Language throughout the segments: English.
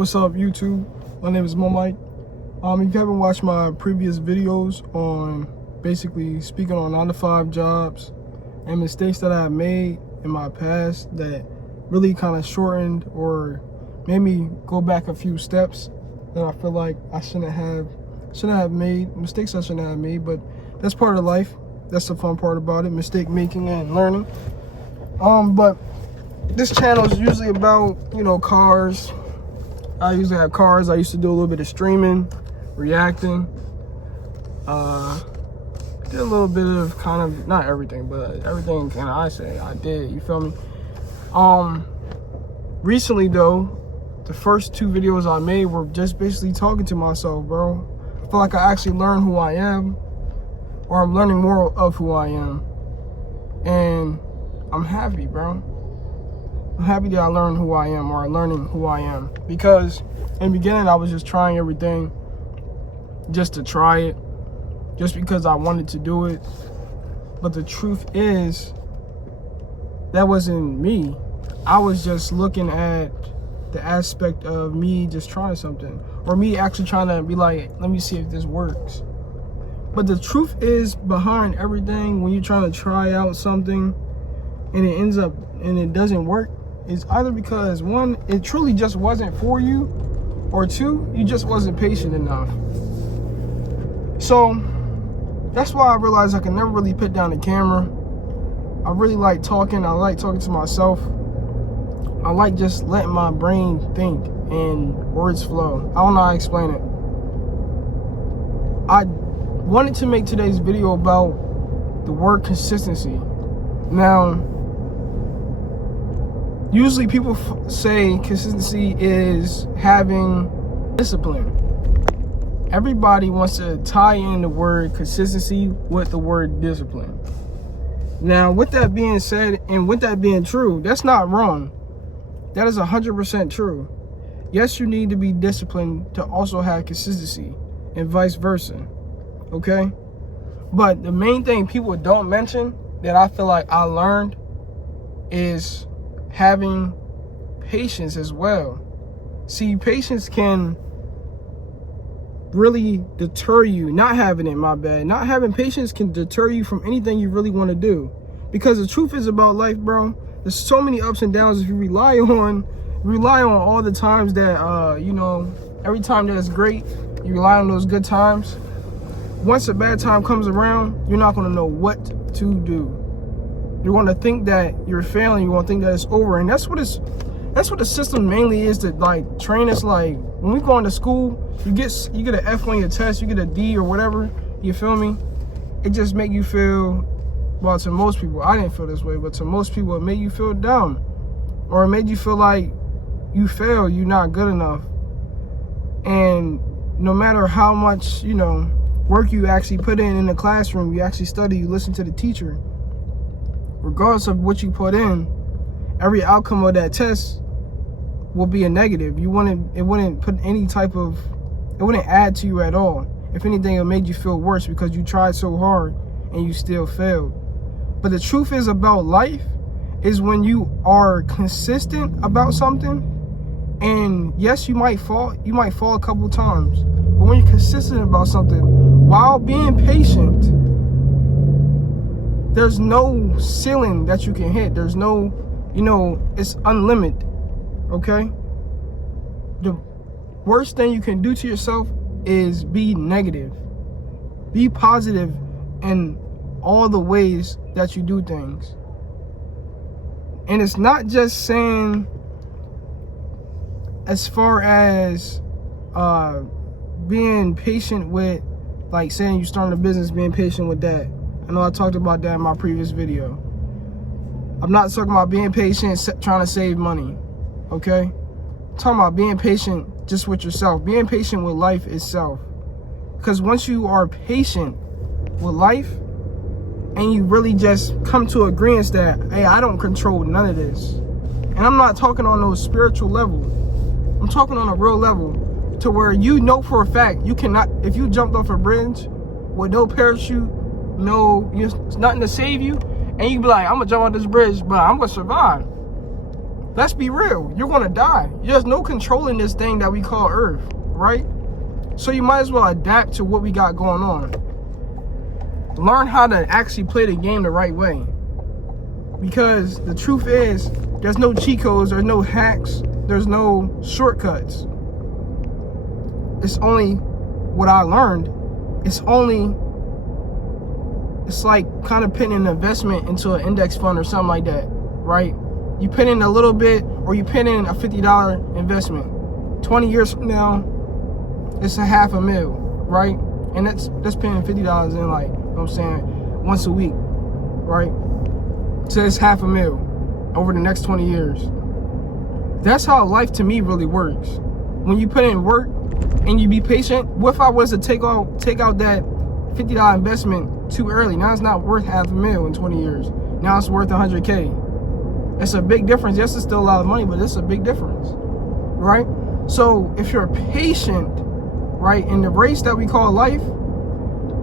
What's up, YouTube? My name is MuhMike. If you haven't watched my previous videos on basically speaking on 9-to-5 jobs and mistakes that I have made in my past that really kind of shortened or made me go back a few steps that I feel like I shouldn't have made, mistakes I shouldn't have made, but that's part of life. That's the fun part about it, mistake making and learning. But this channel is usually about, cars. I usually have cars. I used to do a little bit of streaming, reacting. Did a little bit of kind of, not everything, but everything kind of I did, you feel me? Recently though, the first 2 videos I made were just basically talking to myself, bro. I feel like I actually learned who I am, or I'm learning more of who I am. And I'm happy, bro. I'm happy that I learned who I am, or learning who I am. Because in the beginning, I was just trying everything just to try it, just because I wanted to do it. But the truth is, that wasn't me. I was just looking at the aspect of me just trying something, or me actually trying to be like, let me see if this works. But the truth is, behind everything, when you're trying to try out something and it ends up and it doesn't work, is either because 1, it truly just wasn't for you, or 2, you just wasn't patient enough. So that's why I realized I can never really put down the camera. I really like talking. I like talking to myself. I like just letting my brain think and words flow. I don't know how to explain it. I wanted to make today's video about the word consistency. Now, usually people say consistency is having discipline. Everybody wants to tie in the word consistency with the word discipline. Now, with that being said, and with that being true, that's not wrong. That is 100% true. Yes, you need to be disciplined to also have consistency, and vice versa. Okay? But the main thing people don't mention that I feel like I learned is having patience as well. See, patience can really deter you. Not having it, my bad. Not having patience can deter you from anything you really want to do. Because the truth is about life, bro, there's so many ups and downs. If you rely on all the times that, every time that it's great, you rely on those good times. Once a bad time comes around, you're not going to know what to do. You're going to think that you're failing. You're going to think that it's over. And that's what the system mainly is, to like train us. Like when we go into school, you get an F on your test, you get a D or whatever, you feel me? It just make you feel, well, to most people, I didn't feel this way, but to most people, it made you feel dumb. Or it made you feel like you failed, you're not good enough. And no matter how much, work you actually put in the classroom, you actually study, you listen to the teacher, regardless of what you put in, every outcome of that test will be a negative. It wouldn't put any type of, it wouldn't add to you at all. If anything, it made you feel worse because you tried so hard and you still failed. But the truth is about life is when you are consistent about something, and yes, you might fall a couple times, but when you're consistent about something while being patient, there's no ceiling that you can hit. There's no, it's unlimited, okay? The worst thing you can do to yourself is be negative. Be positive in all the ways that you do things. And it's not just saying as far as being patient with, like saying you starting a business, being patient with that. I know I talked about that in my previous video. I'm not talking about being patient, trying to save money, okay? I'm talking about being patient just with yourself, being patient with life itself. Because once you are patient with life, and you really just come to agreement that, hey, I don't control none of this. And I'm not talking on no spiritual level. I'm talking on a real level, to where you know for a fact you cannot, if you jumped off a bridge with no parachute, nothing to save you, and you be like, I'm gonna jump on this bridge, but I'm gonna survive. let's be real. You're going to die. There's no controlling this thing that we call Earth, right? So you might as well adapt to what we got going on. Learn how to actually play the game the right way. Because the truth is, there's no cheat codes, there's no hacks, there's no shortcuts. It's only what I learned. It's like kind of putting an investment into an index fund or something like that, right? You put in a little bit, or you put in a $50 investment. 20 years from now, it's a $500,000, right? And that's paying $50 in, like, you know what I'm saying, once a week, right? So it's $500,000 over the next 20 years. That's how life to me really works. When you put in work and you be patient, what if I was to take out that $50 investment too early? Now it's not worth $500,000 in 20 years. Now it's worth $100K. It's a big difference. Yes, it's still a lot of money, but it's a big difference, right? So if you're patient, right, in the race that we call life,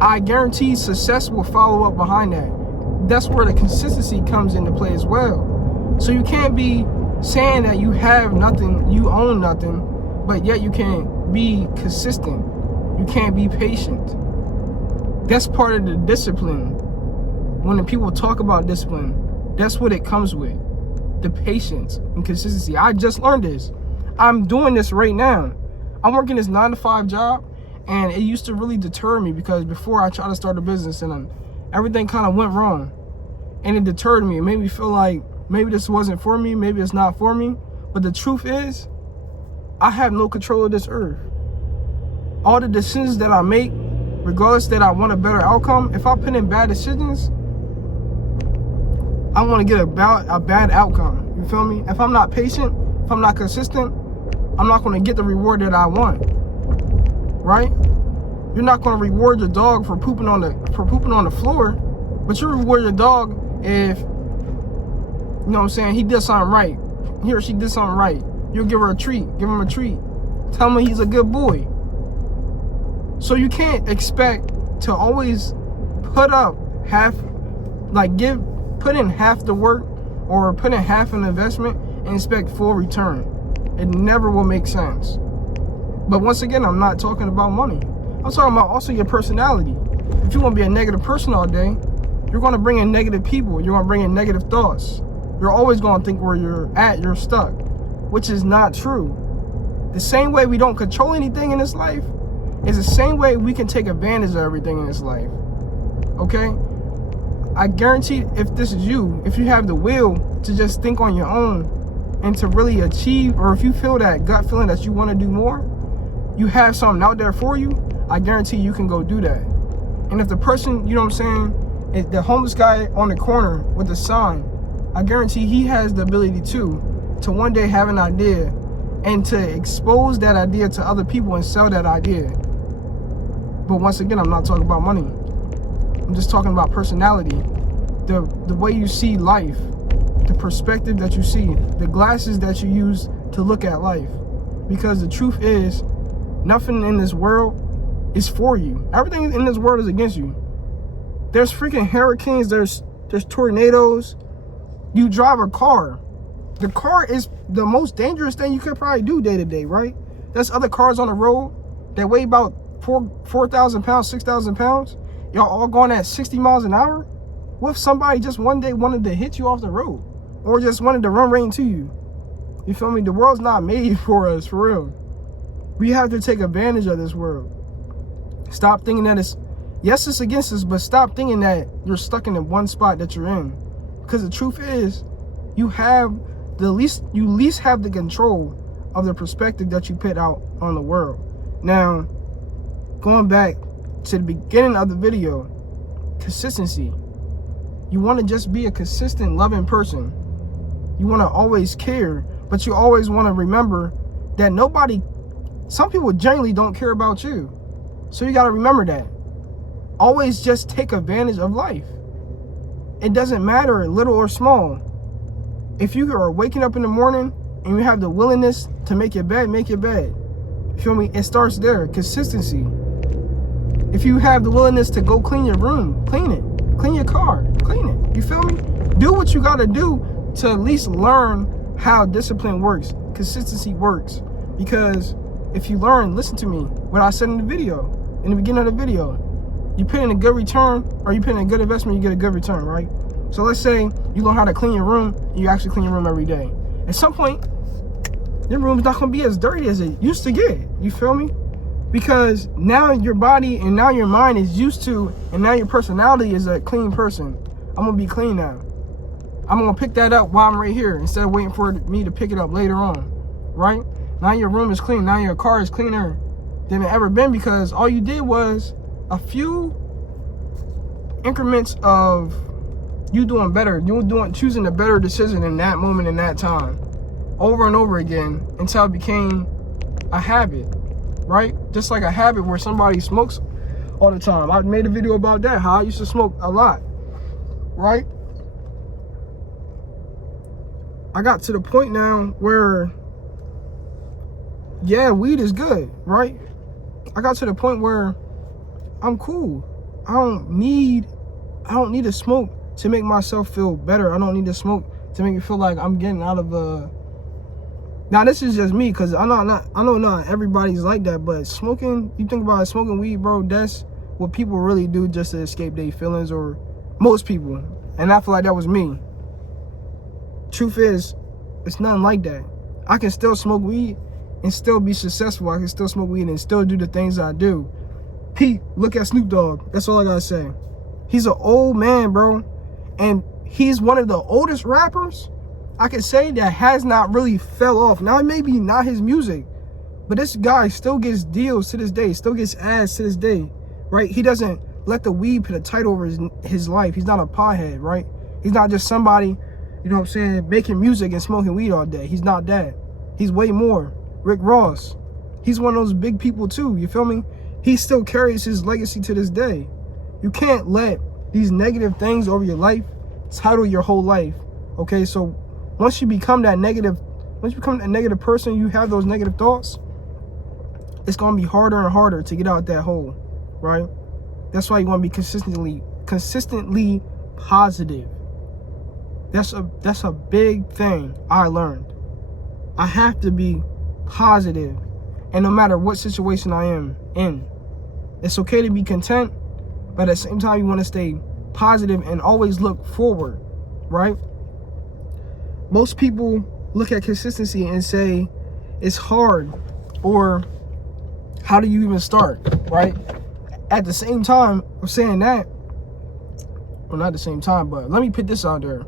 I guarantee success will follow up behind that. That's where the consistency comes into play as well. So you can't be saying that you have nothing, you own nothing, but yet you can't be consistent. You can't be patient. That's part of the discipline. When the people talk about discipline, that's what it comes with. The patience and consistency. I just learned this. I'm doing this right now. I'm working this 9-to-5 job, and it used to really deter me because before I tried to start a business and everything kind of went wrong, and it deterred me. It made me feel like maybe this wasn't for me, maybe it's not for me. But the truth is, I have no control of this earth. All the decisions that I make, regardless that I want a better outcome, if I put in bad decisions, I want to get a bad outcome. You feel me? If I'm not patient, if I'm not consistent, I'm not going to get the reward that I want. Right? You're not going to reward your dog for pooping on the floor, but you reward your dog if, you know what I'm saying, he did something right. He or she did something right. You'll give her a treat. Give him a treat. Tell him he's a good boy. So you can't expect to always put in half the work or put in half an investment and expect full return. It never will make sense. But once again, I'm not talking about money. I'm talking about also your personality. If you want to be a negative person all day, you're going to bring in negative people. You're going to bring in negative thoughts. You're always going to think where you're at, you're stuck, which is not true. The same way we don't control anything in this life is the same way we can take advantage of everything in this life. Okay? I guarantee if this is you, if you have the will to just think on your own and to really achieve, or if you feel that gut feeling that you want to do more, you have something out there for you, I guarantee you can go do that. And if the person, you know what I'm saying, is the homeless guy on the corner with the sign, I guarantee he has the ability to one day have an idea and to expose that idea to other people and sell that idea. But once again, I'm not talking about money. I'm just talking about personality, the way you see life, the perspective that you see, the glasses that you use to look at life. Because the truth is, nothing in this world is for you. Everything in this world is against you. There's freaking hurricanes, there's tornadoes. You drive a car. The car is the most dangerous thing you could probably do day to day, right? There's other cars on the road that weigh about 4,000 pounds, 6,000 pounds. Y'all all going at 60 miles an hour? What if somebody just one day wanted to hit you off the road? Or just wanted to run right into you? You feel me? The world's not made for us, for real. We have to take advantage of this world. Stop thinking that it's against us, but stop thinking that you're stuck in the one spot that you're in. Because the truth is, you least have the control of the perspective that you put out on the world. Now, going back to the beginning of the video, consistency. You want to just be a consistent, loving person. You want to always care, but you always want to remember that some people genuinely don't care about you. So you got to remember that. Always just take advantage of life. It doesn't matter, little or small. If you are waking up in the morning and you have the willingness to make your bed, make your bed. You feel me? It starts there. Consistency. If you have the willingness to go clean your room, clean it. Clean your car, clean it. You feel me? Do what you got to do to at least learn how discipline works, consistency works. Because if you learn, listen to me, what I said in the video, in the beginning of the video, you put in a good return or you put in a good investment, you get a good return, right? So let's say you learn how to clean your room, and you actually clean your room every day. At some point, your room's not gonna be as dirty as it used to get. You feel me? Because now your body and now your mind is used to, and now your personality is a clean person. I'm gonna be clean now. I'm gonna pick that up while I'm right here instead of waiting for me to pick it up later on, right? Now your room is clean. Now your car is cleaner than it ever been, because all you did was a few increments of you doing better. Choosing a better decision in that moment, in that time, over and over again, until it became a habit, right? Just like a habit where somebody smokes all the time. I made a video about that, how I used to smoke a lot, right? I got to the point now where, yeah, weed is good, right? I got to the point where I'm cool. I don't need to smoke to make myself feel better. I don't need to smoke to make me feel like I'm getting out of a... Now, this is just me, because I know not everybody's like that, but smoking, you think about it, smoking weed, bro, that's what people really do just to escape their feelings, or most people. And I feel like that was me. Truth is, it's nothing like that. I can still smoke weed and still be successful. I can still smoke weed and still do the things I do. Pete, look at Snoop Dogg. That's all I gotta say. He's an old man, bro. And he's one of the oldest rappers, I can say, that has not really fell off. Now, maybe not his music, but this guy still gets deals to this day, still gets ads to this day, right? He doesn't let the weed put a title over his life. He's not a pothead, right? He's not just somebody, you know what I'm saying, making music and smoking weed all day. He's not that. He's way more. Rick Ross, he's one of those big people too, you feel me? He still carries his legacy to this day. You can't let these negative things over your life title your whole life, okay? So once you become that negative person, you have those negative thoughts, it's gonna be harder and harder to get out that hole, right? That's why you want to be consistently positive. That's a big thing I learned. I have to be positive, and no matter what situation I am in, it's okay to be content, but at the same time, you want to stay positive and always look forward, right? Most people look at consistency and say it's hard, or how do you even start, right? At the same time of saying that, well, not the same time, but let me put this out there.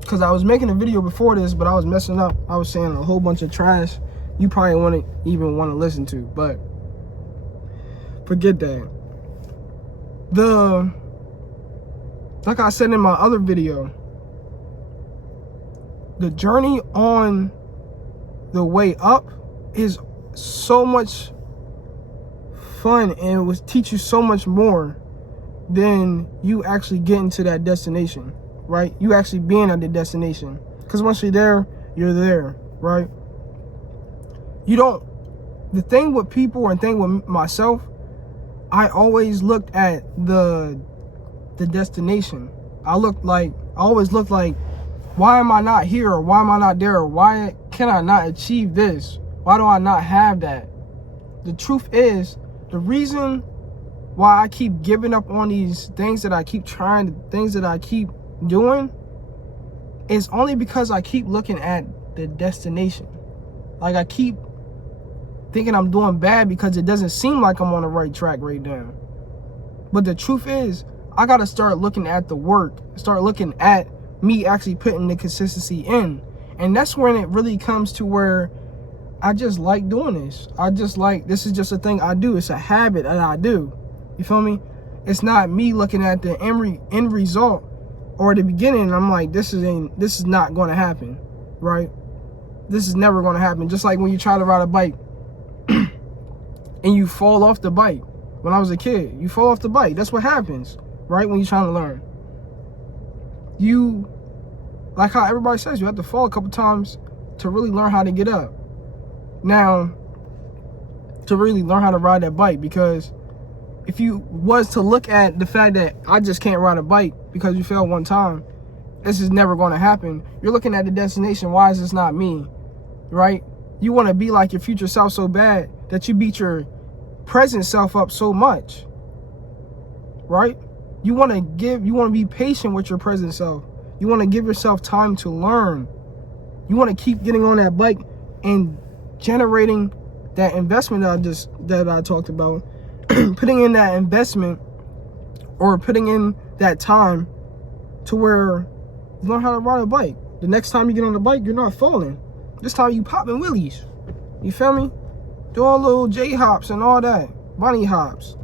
Because I was making a video before this, but I was messing up. I was saying a whole bunch of trash you probably wouldn't even want to listen to, but forget that. Like I said in my other video, the journey on the way up is so much fun, and it will teach you so much more than you actually getting to that destination, right? You actually being at the destination. Because once you're there, right? The thing with people and thing with myself, I always looked at the destination. I always looked like, why am I not here? Or why am I not there? Or why can I not achieve this? Why do I not have that? The truth is, the reason why I keep giving up on these things that I keep trying, things that I keep doing, is only because I keep looking at the destination. Like, I keep thinking I'm doing bad because it doesn't seem like I'm on the right track right now. But the truth is, I gotta start looking at the work, start looking at me actually putting the consistency in. And that's when it really comes to where I just like doing this. This is just a thing I do. It's a habit that I do. You feel me? It's not me looking at the end result or the beginning. I'm like, this is not going to happen, right? This is never going to happen. Just like when you try to ride a bike and you fall off the bike. When I was a kid, you fall off the bike. That's what happens, right? When you're trying to learn. Like how everybody says, you have to fall a couple times to really learn how to get up. Now, to really learn how to ride that bike, because if you was to look at the fact that I just can't ride a bike because you fell one time, this is never going to happen. You're looking at the destination. Why is this not me? Right? You want to be like your future self so bad that you beat your present self up so much. Right? You want to be patient with your present self. You want to give yourself time to learn. You want to keep getting on that bike and generating that investment that I talked about. Putting in that investment or putting in that time to where you learn how to ride a bike. The next time you get on the bike, you're not falling. This time you popping wheelies. You feel me? Doing little J hops and all that. Bunny hops.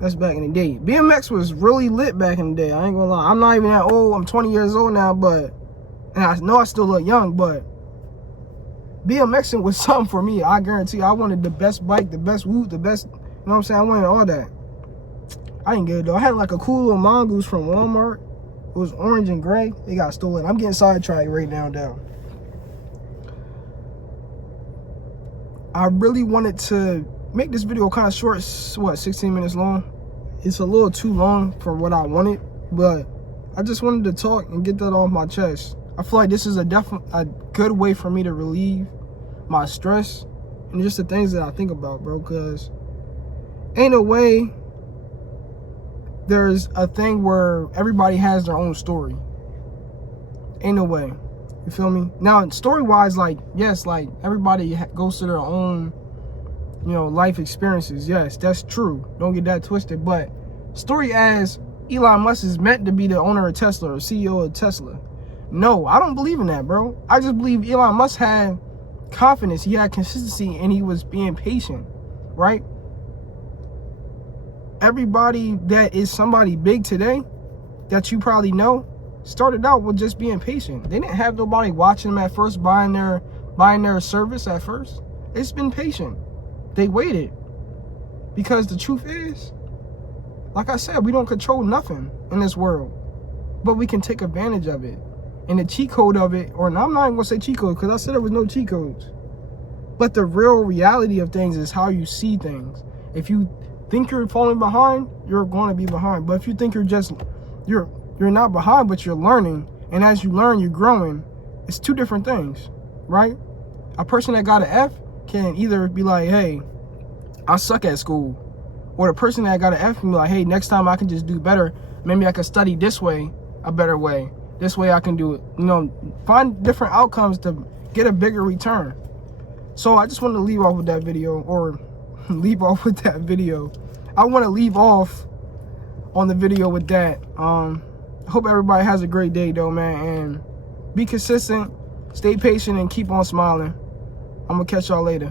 That's back in the day. BMX was really lit back in the day. I ain't gonna lie. I'm not even that old. I'm 20 years old now, and I know I still look young, but BMXing was something for me. I guarantee you. I wanted the best bike, the best woot, the best, you know what I'm saying? I wanted all that. I didn't get it though. I had like a cool little mongoose from Walmart. It was orange and gray. They got stolen. I'm getting sidetracked right now, though. I really wanted to make this video kind of short, 16 minutes long. It's a little too long for what I wanted, but I just wanted to talk and get that off my chest. I feel like this is a good way for me to relieve my stress and just the things that I think about, bro, because ain't no way there's a thing where everybody has their own story. Ain't no way. You feel me? Now, story-wise, like, yes, like, everybody goes to their own, you know, life experiences. Yes, that's true. Don't get that twisted. But story as Elon Musk is meant to be the owner of Tesla or CEO of Tesla. No, I don't believe in that, bro. I just believe Elon Musk had confidence. He had consistency, and he was being patient, right? Everybody that is somebody big today that you probably know started out with just being patient. They didn't have nobody watching them at first, buying their service at first. It's been patient. They waited. Because the truth is, like I said, we don't control nothing in this world, but we can take advantage of it. And the cheat code of it, or I'm not even gonna say cheat code because I said there was no cheat codes. But the real reality of things is how you see things. If you think you're falling behind, you're going to be behind. But if you think you're not behind, but you're learning, and as you learn, you're growing, it's two different things, right? A person that got an F can either be like, hey, I suck at school. Or the person that got an F can be like, hey, next time I can just do better. Maybe I can study this way, a better way. This way I can do it. You know, find different outcomes to get a bigger return. So I just wanted to leave off with that video, or leave off with that video. I want to leave off on the video with that. I hope everybody has a great day though, man, and be consistent, stay patient, and keep on smiling. I'm gonna catch y'all later.